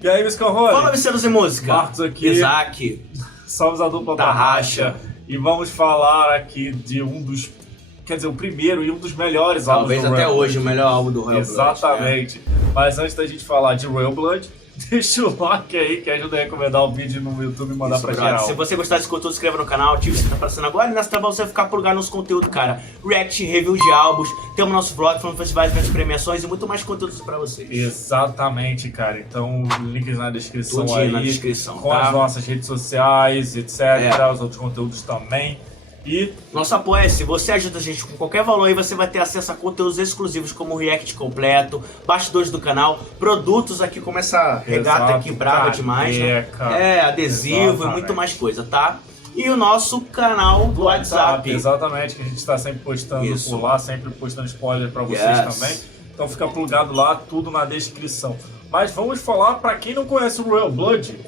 E aí, Viscarrone? Fala, Viceiros e Música. Marcos aqui. Isaac. Somos a dupla da Racha. E vamos falar aqui de um dos... Quer dizer, o primeiro e um dos melhores álbuns do Talvez até Royal hoje Blood. o melhor álbum do Royal Blood. Exatamente. Mas antes da gente falar de Royal Blood, deixa o like aí que ajuda a recomendar o vídeo no YouTube e mandar Isso, pra brother. geral. Se você gostar desse conteúdo, se inscreva no canal, ative o sininho que tá aparecendo agora e nessa tela você vai ficar por lugar nos conteúdos, cara. React, review de álbuns, temos nosso vlog falando de festivais, eventos, premiações e muito mais conteúdos pra vocês. Exatamente, cara. Então, links na descrição Tudinho aí. na descrição, com tá? as nossas redes sociais, etc. Os outros conteúdos também. E Nosso apoia-se, você ajuda a gente com qualquer valor aí, você vai ter acesso a conteúdos exclusivos como o react completo, bastidores do canal, produtos aqui como essa regata aqui brava demais, né? Adesivo Exatamente. e muito mais coisa, tá? E o nosso canal do WhatsApp. Exatamente, que a gente está sempre postando Isso. por lá, sempre postando spoiler pra vocês também. Então fica plugado lá, tudo na descrição. Mas vamos falar pra quem não conhece o Royal Blood.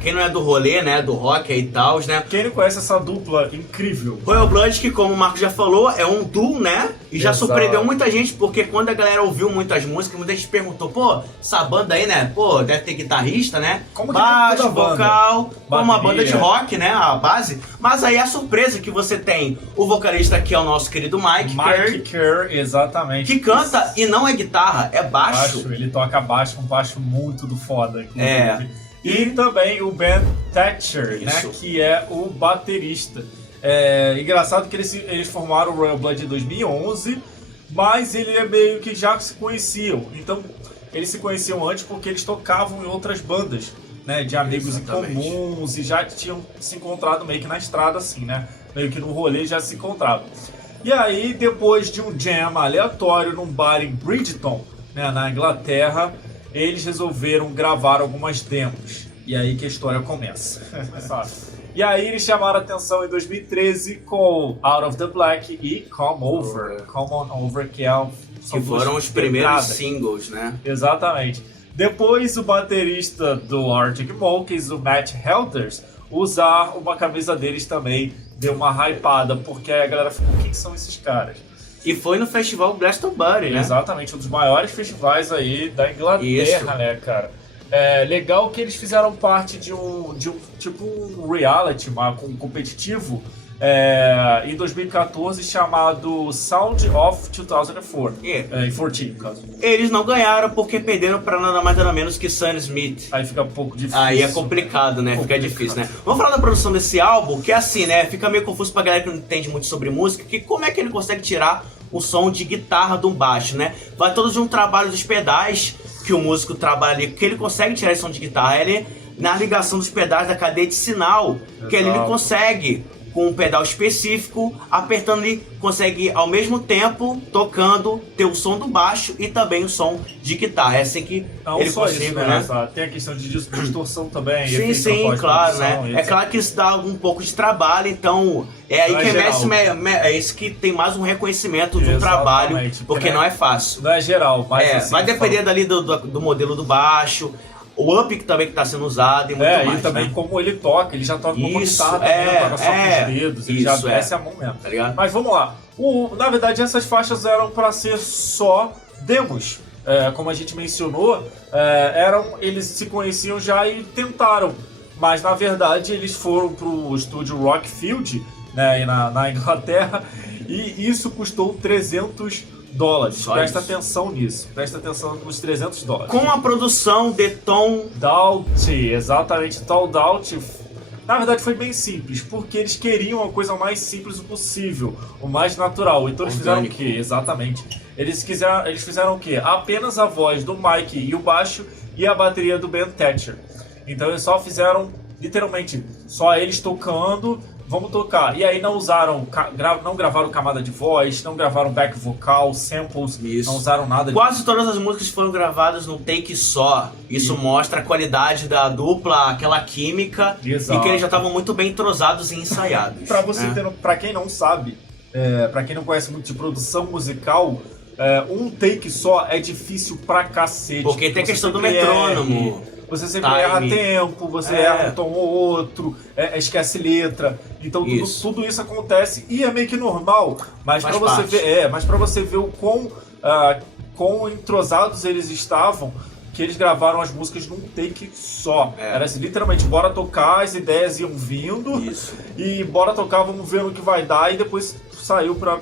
Quem não é do rolê, né, do rock aí e tal, né? Quem não conhece essa dupla incrível. Royal Blood, que como o Marco já falou, é um duo, né? E já Exato. surpreendeu muita gente, porque quando a galera ouviu muitas músicas, muita gente perguntou, pô, essa banda aí, né? Pô, deve ter guitarrista, né? Como que baixo, tem toda a banda? vocal, como uma Bateria. banda de rock, né? A base. Mas aí a surpresa que você tem o vocalista que é o nosso querido Mike Mike Kerr, Kerr, exatamente. que canta e não é guitarra, é baixo. Ele toca baixo, um baixo muito do foda. Inclusive. E também o Ben Thatcher, né? Isso. Que é o baterista. Engraçado que eles formaram o Royal Blood em 2011, mas ele é meio que já se conheciam. Então, eles se conheciam antes porque eles tocavam em outras bandas, né? De amigos Exatamente. em comuns e já tinham se encontrado meio que na estrada, assim, né? Meio que no rolê já se encontravam. E aí, depois de um jam aleatório num bar em Bridgeton, né, na Inglaterra, eles resolveram gravar algumas demos. E aí que a história começa. E aí eles chamaram a atenção em 2013 com Out of the Black e Come Over. Come On Over, que Foram os primeiros singles, né? Exatamente. Depois o baterista do Arctic Monkeys, o Matt Helders, usar uma camisa deles também deu uma hypada, porque aí a galera ficou, quem são esses caras? E foi no festival Glastonbury, né? Exatamente, um dos maiores festivais aí da Inglaterra, Isso. né, cara? É legal que eles fizeram parte de um tipo um reality competitivo em 2014 chamado Sound of 2004. Em 14, no caso. Eles não ganharam porque perderam pra nada mais nada menos que Sam Smith. Aí fica um pouco difícil. Aí é complicado, né? Fica difícil, né? Vamos falar da produção desse álbum, que é assim, né? Fica meio confuso pra galera que não entende muito sobre música, que como é que ele consegue tirar o som de guitarra de um baixo, né? Vai todo de um trabalho dos pedais que o músico trabalha ali, que ele consegue tirar esse som de guitarra, ele na ligação dos pedais da cadeia de sinal, que ali ele consegue, com um pedal específico, apertando ele consegue ao mesmo tempo, tocando, ter o som do baixo e também o som de guitarra. É assim que não ele só consegue, isso, né? Tem a questão de distorção também. Sim, claro, né? É claro que isso dá um pouco de trabalho, então é aí que é isso que tem mais um reconhecimento do trabalho, porque não é fácil. Não é geral, mas assim, vai depender dali do modelo do baixo, o up também que está sendo usado e muito mais. E também, né? Como ele toca, ele já toca com a guitarra também, toca só com os dedos, ele já desce a mão mesmo. Tá ligado? Mas vamos lá. Na verdade, essas faixas eram para ser só demos. Como a gente mencionou, eles se conheciam já e tentaram. Mas na verdade eles foram pro estúdio Rockfield, né, na Inglaterra, e isso custou $300. Presta atenção nisso, presta atenção nos $300. Com a produção de Tom Doughty, exatamente, Tom Doughty. Na verdade foi bem simples, porque eles queriam a coisa mais simples possível, o mais natural. Então eles fizeram o quê? Exatamente. Eles fizeram o quê? Apenas a voz do Mike e o baixo e a bateria do Ben Thatcher. Então eles só fizeram, literalmente, só eles tocando, vamos tocar. E aí não usaram, não gravaram camada de voz, não gravaram back vocal, samples, não usaram nada. Quase todas as músicas foram gravadas num take só. Isso mostra a qualidade da dupla, aquela química, e que eles já estavam muito bem entrosados e ensaiados. Pra quem não sabe, pra quem não conhece muito de produção musical, um take só é difícil pra cacete. Porque tem a questão do metrônomo. você sempre Time. erra tempo, você erra um tom ou outro, esquece letra. Então tudo isso acontece e é meio que normal. Mas para você ver, mas para você ver o quão entrosados eles estavam, que eles gravaram as músicas num take só. Era assim, literalmente, bora tocar, as ideias iam vindo e bora tocar, vamos ver no que vai dar, e depois saiu para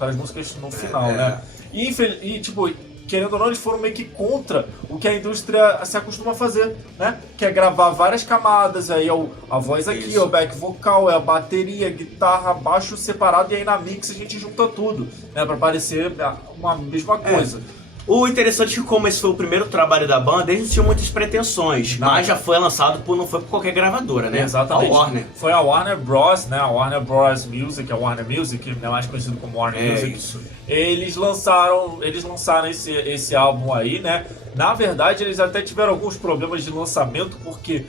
as músicas no final, né? E tipo, querendo ou não, eles foram meio que contra o que a indústria se acostuma a fazer, né? Que é gravar várias camadas, aí é a voz aqui, é o back vocal, é a bateria, guitarra, baixo separado, e aí na mix a gente junta tudo, né? Pra parecer uma mesma coisa. O interessante é que, como esse foi o primeiro trabalho da banda, eles não tinham muitas pretensões, mas já foi lançado não foi por qualquer gravadora, né? Exatamente. A Warner. Foi a Warner Bros, né? A Warner Bros Music, a Warner Music, né? Mais conhecido como Warner Music. Isso. Eles lançaram esse álbum aí, né? Na verdade, eles até tiveram alguns problemas de lançamento, porque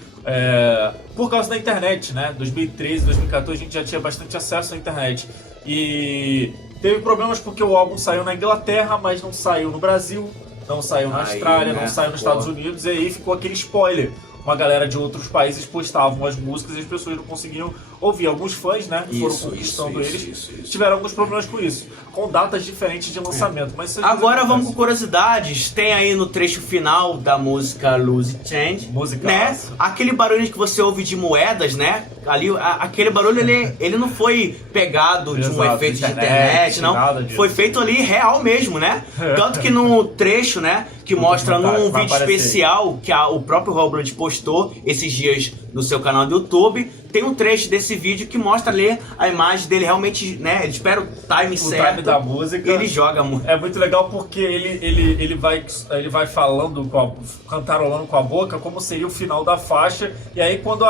por causa da internet, né? 2013, 2014, a gente já tinha bastante acesso à internet. E teve problemas porque o álbum saiu na Inglaterra, mas não saiu no Brasil, não saiu na Austrália, não saiu nos Estados Unidos, e aí ficou aquele spoiler. Uma galera de outros países postavam as músicas e as pessoas não conseguiam ouvir. Alguns fãs, né, foram conquistando eles, tiveram alguns problemas com isso, com datas diferentes de lançamento. Mas agora vamos com curiosidades. Tem aí no trecho final da música Lose Change, né? Aquele barulho que você ouve de moedas, né? Ali, aquele barulho, ele não foi pegado de um efeito de internet, não. Foi feito ali real mesmo, né? Tanto que no trecho, né, que mostra num vídeo especial que o próprio Robert postou esses dias no seu canal do YouTube, tem um trecho desse vídeo que mostra ali a imagem dele realmente, né? Ele espera o time certo. O time da música. E ele joga muito. É muito legal porque ele vai falando, cantarolando com a boca como seria o final da faixa, e aí quando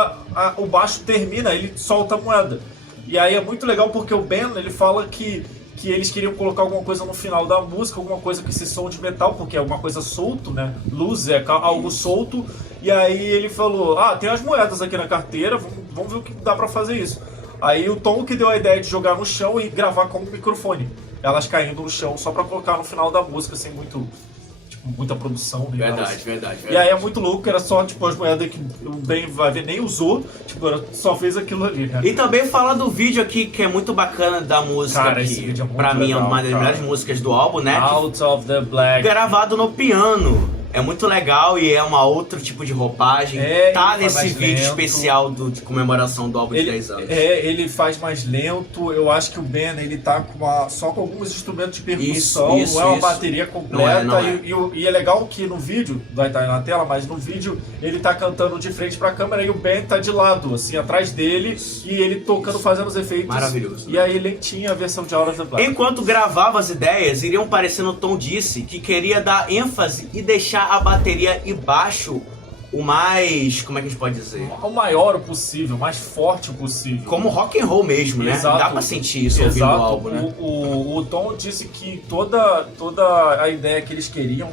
o baixo termina, ele solta a moeda. E aí é muito legal porque o Ben, ele fala que eles queriam colocar alguma coisa no final da música, alguma coisa com esse som de metal, porque é alguma coisa solto, né? Luz é algo solto. E aí ele falou, tem as moedas aqui na carteira, vamos ver o que dá pra fazer isso. Aí o Tom que deu a ideia de jogar no chão e gravar com o microfone. Elas caindo no chão só pra colocar no final da música, sem muita produção. Verdade. E aí é muito louco, era só as moedas que o Ben vai ver, nem usou, só fez aquilo ali, né? E também fala do vídeo aqui, que é muito bacana da música, cara, aqui. Esse vídeo é muito pra mim legal, é uma das melhores músicas do álbum, né? Out of the Black. Gravado no piano. É muito legal e é outro tipo de roupagem. Tá nesse vídeo especial de comemoração do álbum de 10 anos. Ele faz mais lento. Eu acho que o Ben, ele tá só com alguns instrumentos de percussão, não é uma bateria completa. Não é. E é legal que no vídeo, vai estar aí na tela, mas no vídeo ele tá cantando de frente pra câmera e o Ben tá de lado, assim, atrás dele, e ele tocando, fazendo os efeitos. Maravilhoso. E aí lentinha a versão de Out of the Black. Enquanto gravava as ideias, iriam parecendo, o Tom disse que queria dar ênfase e deixar a bateria e baixo o mais, como é que a gente pode dizer? O maior possível, o mais forte possível. Como rock and roll mesmo, né? Exato. Dá pra sentir isso ouvindo o álbum, né? O Tom disse que toda a ideia que eles queriam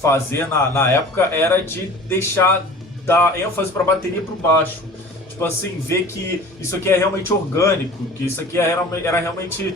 fazer na época era de dar ênfase pra bateria e pro baixo. Tipo assim, ver que isso aqui é realmente orgânico, que isso aqui era realmente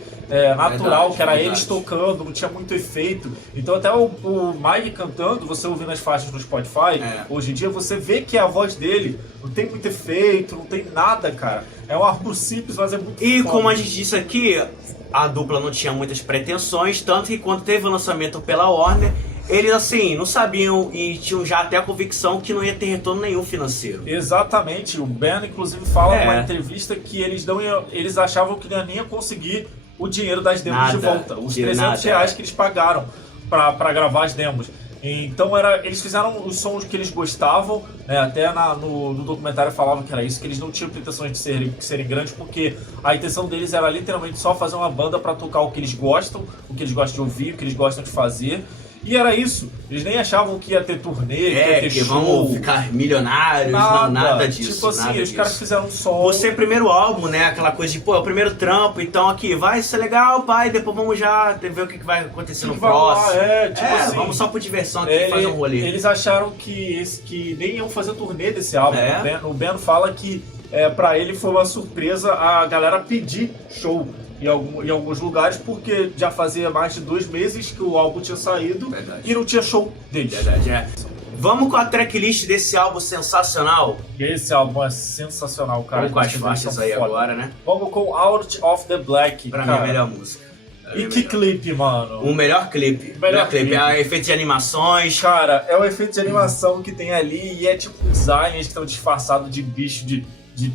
natural, que era eles tocando, não tinha muito efeito. Então até o Mike cantando, você ouvindo as faixas no Spotify, hoje em dia você vê que a voz dele não tem muito efeito, não tem nada, cara. É algo simples, mas é muito E foda. como a gente disse aqui, a dupla não tinha muitas pretensões, tanto que quando teve o lançamento pela Warner, eles assim, não sabiam e tinham já até a convicção que não ia ter retorno nenhum financeiro. Exatamente, o Ben inclusive fala numa entrevista que eles achavam que nem ia conseguir o dinheiro das demos de volta, os 300 reais que eles pagaram pra gravar as demos. Então eles fizeram os sons que eles gostavam, né? Até no documentário falavam que era isso, que eles não tinham pretensões de serem grandes, porque a intenção deles era literalmente só fazer uma banda pra tocar o que eles gostam de ouvir, o que eles gostam de fazer. E era isso. Eles nem achavam que ia ter turnê, que ia ter show. Vamos ficar milionários, nada disso. Tipo assim, os caras fizeram um som. Você primeiro álbum, né? Aquela coisa de, é o primeiro trampo, então aqui, vai ser legal, pai, depois vamos já ver o que vai acontecer no próximo. Assim, vamos só por diversão aqui fazer um rolê. Eles acharam que nem iam fazer turnê desse álbum. O Ben fala que pra ele foi uma surpresa a galera pedir show em alguns lugares, porque já fazia mais de 2 meses que o álbum tinha saído e não tinha show deles. Vamos com a tracklist desse álbum sensacional. Esse álbum é sensacional, cara. Vamos com as faixas aí agora, né? Vamos com Out of the Black, Pra cara. mim, a melhor música. E que clipe, mano? O melhor clipe. Melhor clipe. É efeito de animações. Cara, é o efeito de animação que tem ali e é tipo uns aliens que estão disfarçados de bicho de,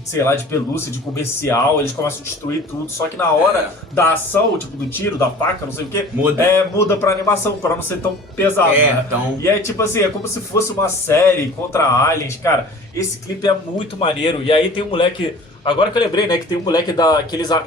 sei lá, de pelúcia, de comercial. Eles começam a destruir tudo, só que na hora da ação, tipo do tiro, da faca, não sei o que, muda pra animação, pra não ser tão pesado, né? Então... E é tipo assim, é como se fosse uma série contra aliens. Cara, esse clipe é muito maneiro. E aí tem um moleque... Agora que eu lembrei, né, que tem um moleque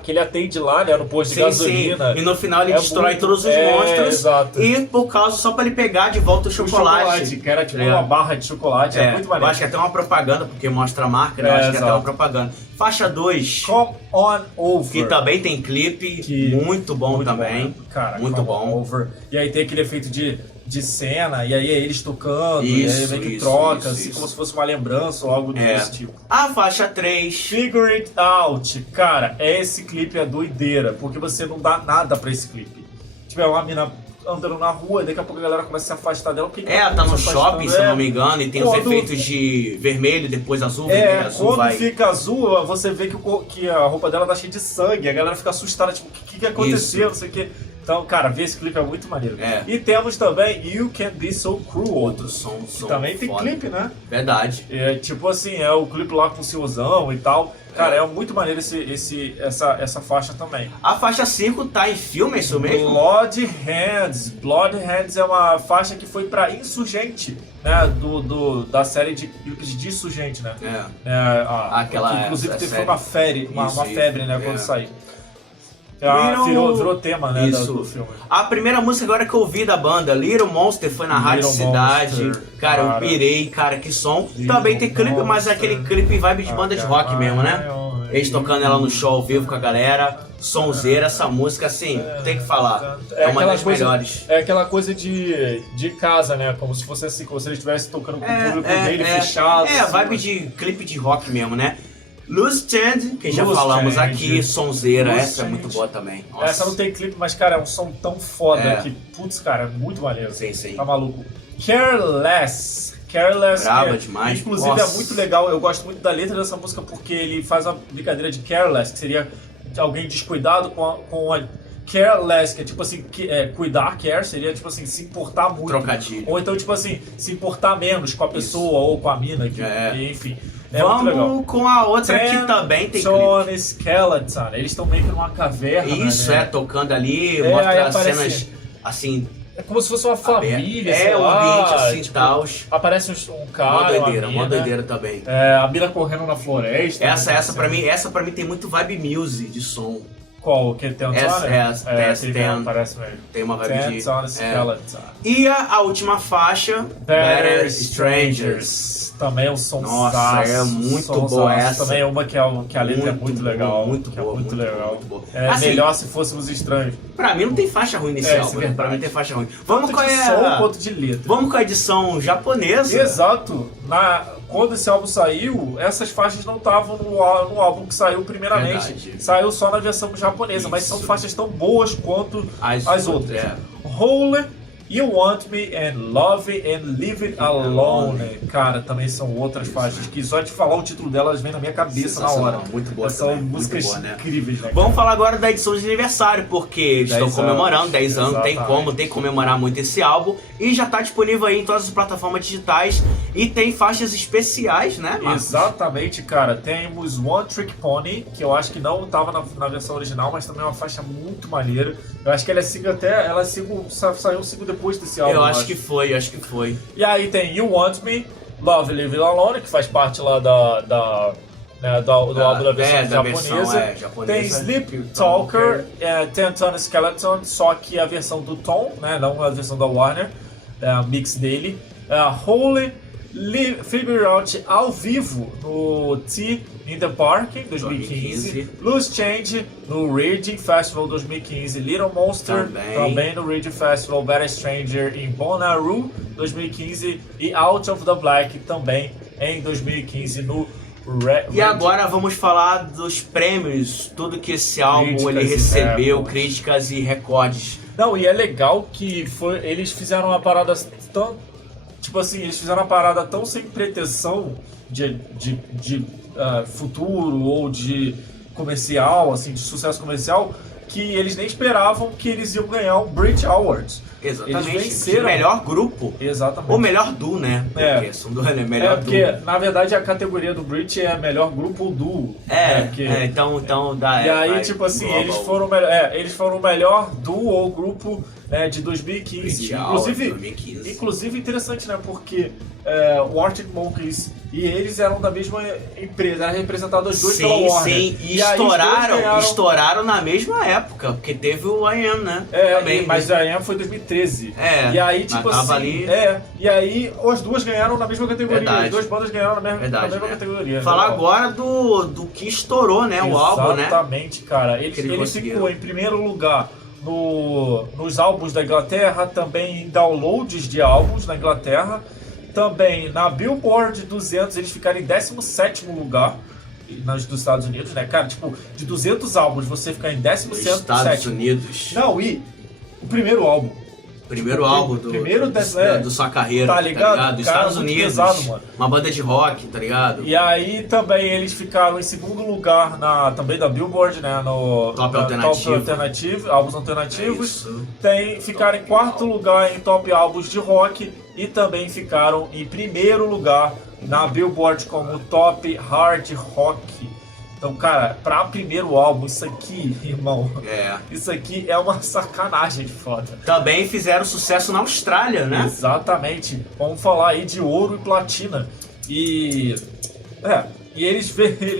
que ele atende lá, né, no posto de gasolina. Sim. E no final ele destrói todos os monstros. Exato. E por causa, só pra ele pegar de volta o chocolate. Que era tipo uma barra de chocolate, é muito maneiro. Eu acho que é até uma propaganda, porque mostra a marca, né? Eu acho que é até uma propaganda. Faixa 2. Come On Over. Que também tem clipe, muito bom também. Bom, cara, muito Come bom. On Over. E aí tem aquele efeito de cena, e aí é eles tocando, isso, e aí meio que troca, assim, como se fosse uma lembrança ou algo desse tipo. A faixa 3. Figure It Out. Cara, esse clipe é doideira, porque você não dá nada pra esse clipe. Tipo, é uma mina andando na rua, e daqui a pouco a galera começa a se afastar dela. Porque ela tá no shopping, se eu não me engano, e tem os efeitos de vermelho, depois azul, vermelho, azul, quando fica azul, você vê que a roupa dela tá cheia de sangue, a galera fica assustada, tipo, o que aconteceu, não sei o que. Então, cara, ver esse clipe é muito maneiro. E temos também You Can Be So Cruel. Outro som que também tem clipe, né? Verdade. É, tipo assim, é o clipe lá com o senhorzão e tal. Cara, é muito maneiro essa faixa também. A faixa 5 tá em filme, é isso mesmo? Blood Hands. Blood Hands é uma faixa que foi pra Insurgente, né? Da série de clipes de Insurgente, né? Aquela. Que, inclusive foi uma febre, né? Quando saiu. Virou tema, né, do filme. A primeira música agora que eu ouvi da banda, Little Monster, foi na Rádio Cidade. Cara, eu pirei, cara, que som. Também tem clipe, mas é aquele clipe vibe de banda de rock mesmo, né? Eles tocando ela no show ao vivo com a galera. Sonzeira, essa música, assim, tem que falar. É uma das melhores. É aquela coisa de casa, né? Como se fosse assim, como se eles estivessem tocando com o público dele fechado. É, vibe de clipe de rock mesmo, né? Loose Change, que já falamos aqui, sonzeira, essa é muito boa também. Nossa. Essa não tem clipe, mas, cara, é um som tão foda que, putz, cara, é muito maneiro. Sim. Tá maluco. Careless. Brava demais. Inclusive, é muito legal, eu gosto muito da letra dessa música porque ele faz uma brincadeira de careless, que seria alguém descuidado com a careless, que é tipo assim, cuidar, care, seria tipo assim, se importar muito. Trocadilho. Ou então, tipo assim, se importar menos com a pessoa ou com a mina, enfim. Vamos com a outra que também tem clipe. Skeleton. Eles estão meio que numa caverna. Isso, né? Tocando ali, mostra cenas assim. É como se fosse uma família, um ambiente assim, tipo, tal. Aparece um cara, uma doideira também. A mina correndo na floresta. Essa pra mim tem muito vibe music de som. Qual? Que tem parece mesmo. Tem uma vibe de... Skeleton. E a última faixa, Better Strangers. Também é um som. Nossa, é muito boa essa. Também é uma que a letra é muito legal. Muito boa. É assim, melhor se fôssemos estranhos. Pra mim não tem faixa ruim nesse álbum, né? Pra mim tem faixa ruim. Vamos com quanto de letra. Vamos com a edição japonesa. Exato. Quando esse álbum saiu, essas faixas não estavam no álbum que saiu primeiramente. Verdade. Saiu só na versão japonesa, mas são faixas tão boas quanto as outras. Holy, You Want Me and Love and Leave It Alone. Cara, também são outras faixas que só de falar o título delas vem na minha cabeça na hora. Muito boa. São músicas incríveis, né? Vamos falar agora da edição de aniversário, porque eles estão comemorando 10 anos, tem que comemorar muito esse álbum. E já tá disponível aí em todas as plataformas digitais. E tem faixas especiais, né, Marcos? Exatamente, cara. Temos One Trick Pony, que eu acho que não tava na versão original, mas também é uma faixa muito maneira. Eu acho que ela saiu um single depois desse álbum. Eu acho que foi. E aí tem You Want Me, Love Leave It Alone, que faz parte lá do álbum da versão japonesa. Tem Sleep Talker, Ten Ton Skeleton, só que a versão do Tom, né, não a versão da Warner, a mix dele. Holy, Figure Out ao vivo no T in the Park em 2015. Loose Change no Reading Festival 2015. Little Monster também no Reading Festival. Better Stranger em Bonnaroo 2015. E Out of the Black também em 2015 no E agora vamos falar dos prêmios, tudo que esse álbum ele recebeu, críticas e recordes. Não, e é legal que eles fizeram uma parada tão tipo assim, eles fizeram uma parada tão sem pretensão de futuro ou de comercial, assim, de sucesso comercial, que eles nem esperavam que eles iam ganhar o Brit Awards. Exatamente. Eles venceram. De melhor grupo. Exatamente. Ou melhor duo, né? Porque são do melhor porque, duo. na verdade, a categoria do Brit é melhor grupo ou duo. Então dá. E aí, tipo assim, eles foram o melhor duo ou grupo de 2015. Inclusive, interessante, né? Porque o Arctic Monkeys e eles eram da mesma empresa, eram representados os dois pela Warner. Sim, e estouraram na mesma época, porque teve o I.Am, né? Mas a I.Am foi 2013. E aí, tipo assim, ali. E aí as duas ganharam na mesma categoria. Verdade. As duas bandas ganharam na mesma categoria. Falar agora do que estourou, né? O álbum, né? Exatamente, cara. Ele ficou em primeiro lugar nos álbuns da Inglaterra, também em downloads de álbuns na Inglaterra, também na Billboard 200 eles ficaram em 17º lugar dos Estados Unidos, né, cara? Tipo, de 200 álbuns você ficar em 17º. Estados Unidos. Não, e o primeiro álbum do sua carreira, tá ligado? Dos cara, Estados Unidos, pesado, mano. Uma banda de rock, tá ligado? E aí também eles ficaram em segundo lugar também da Billboard, né, no Top Alternativo, álbuns alternativos. Ficaram em quarto lugar em Top Álbuns de Rock e também ficaram em primeiro lugar na Billboard como Top Hard Rock. Então, cara, pra primeiro álbum, isso aqui, irmão, isso aqui é uma sacanagem de foda. Também fizeram sucesso na Austrália, né? Exatamente. Vamos falar aí de ouro e platina. E eles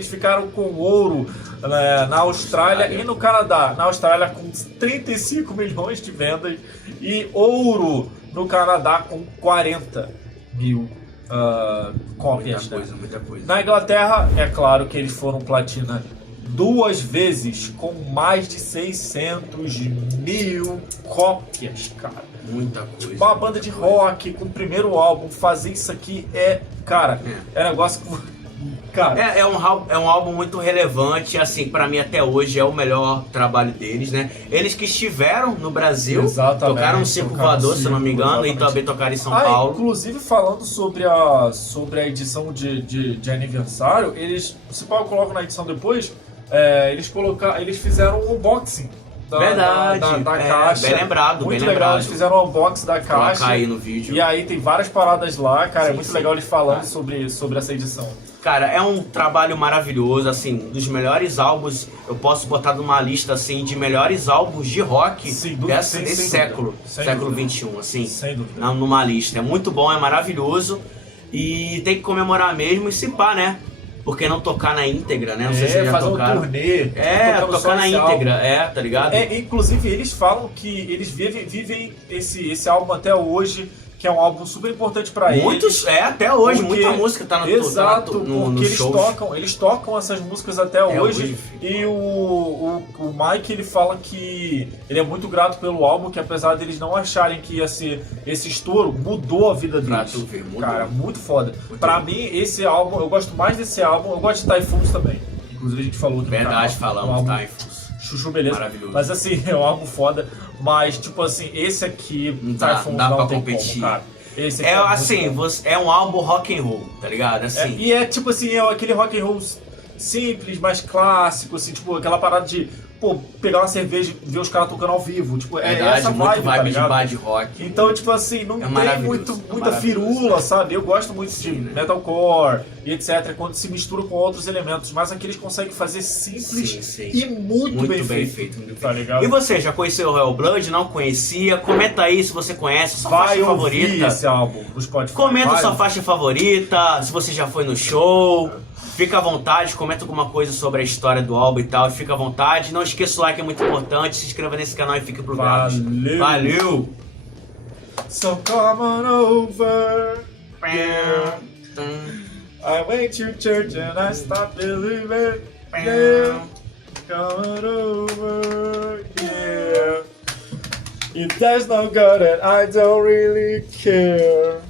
ficaram com ouro na Austrália e no Canadá. Na Austrália com 35 milhões de vendas e ouro no Canadá com 40 mil cópias. Muita coisa. Na Inglaterra, é claro que eles foram platina 2 vezes com mais de 600 mil cópias, cara. Muita coisa. Tipo, uma banda de rock com o primeiro álbum, fazer isso aqui é negócio que... Cara. É um álbum muito relevante, assim, pra mim até hoje é o melhor trabalho deles, né? Eles que estiveram no Brasil, tocaram no Circo Voador, se não me engano, e também tocaram em São Paulo. Inclusive, falando sobre a edição de aniversário, se eu coloco na edição depois, eles fizeram um unboxing da caixa. Bem lembrado, muito legal, eles fizeram um unboxing da caixa. Colocar aí no vídeo. E aí tem várias paradas lá, cara, é muito legal eles falando sobre essa edição. Cara, é um trabalho maravilhoso, assim, dos melhores álbuns, eu posso botar numa lista, assim, de melhores álbuns de rock desse século, século XXI, assim, numa lista. É muito bom, é maravilhoso e tem que comemorar mesmo e se pá, né? Porque não tocar na íntegra, né? Não sei se já fazer tocaram. um turnê. Tocar na íntegra, tá ligado? Inclusive, eles falam que eles vivem esse álbum até hoje, que é um álbum super importante pra eles. Até hoje, muita música tá no porque eles tocam essas músicas até hoje. E o Mike, ele fala que ele é muito grato pelo álbum, que apesar deles não acharem que ia ser esse estouro, mudou a vida deles. Cara, muito foda. Pra mim, esse álbum, eu gosto mais desse álbum, eu gosto de Typhoons também. Inclusive a gente falou aqui. Verdade, falamos de Typhoons. Chuchu, beleza. Maravilhoso. Mas assim, é um álbum foda. Mas, tipo assim, esse aqui, não dá pra competir. Como, cara. Esse aqui é um álbum rock and roll, tá ligado? Assim. E tipo assim, é aquele rock and roll simples, mais clássico, assim, tipo, aquela parada de pegar uma cerveja e ver os caras tocando ao vivo. Tipo, essa vibe, tá de bad rock. Então, tipo assim, não tem muita firula, sabe? Eu gosto muito de metalcore e etc, quando se mistura com outros elementos, mas aqui eles conseguem fazer simples e muito bem feito. Tá ligado? E você, já conheceu o Royal Blood? Não conhecia? Comenta aí se você conhece, sua faixa favorita. Esse álbum no Spotify. Comenta sua faixa favorita, se você já foi no show. Fica à vontade, comenta alguma coisa sobre a história do álbum e tal, fica à vontade. Não esqueça o like, é muito importante. Se inscreva nesse canal e fique pro vídeo. Valeu! So come on over. Yeah. I went to church and I stopped believing. Yeah. Come on over. Yeah. If there's no God and I don't really care.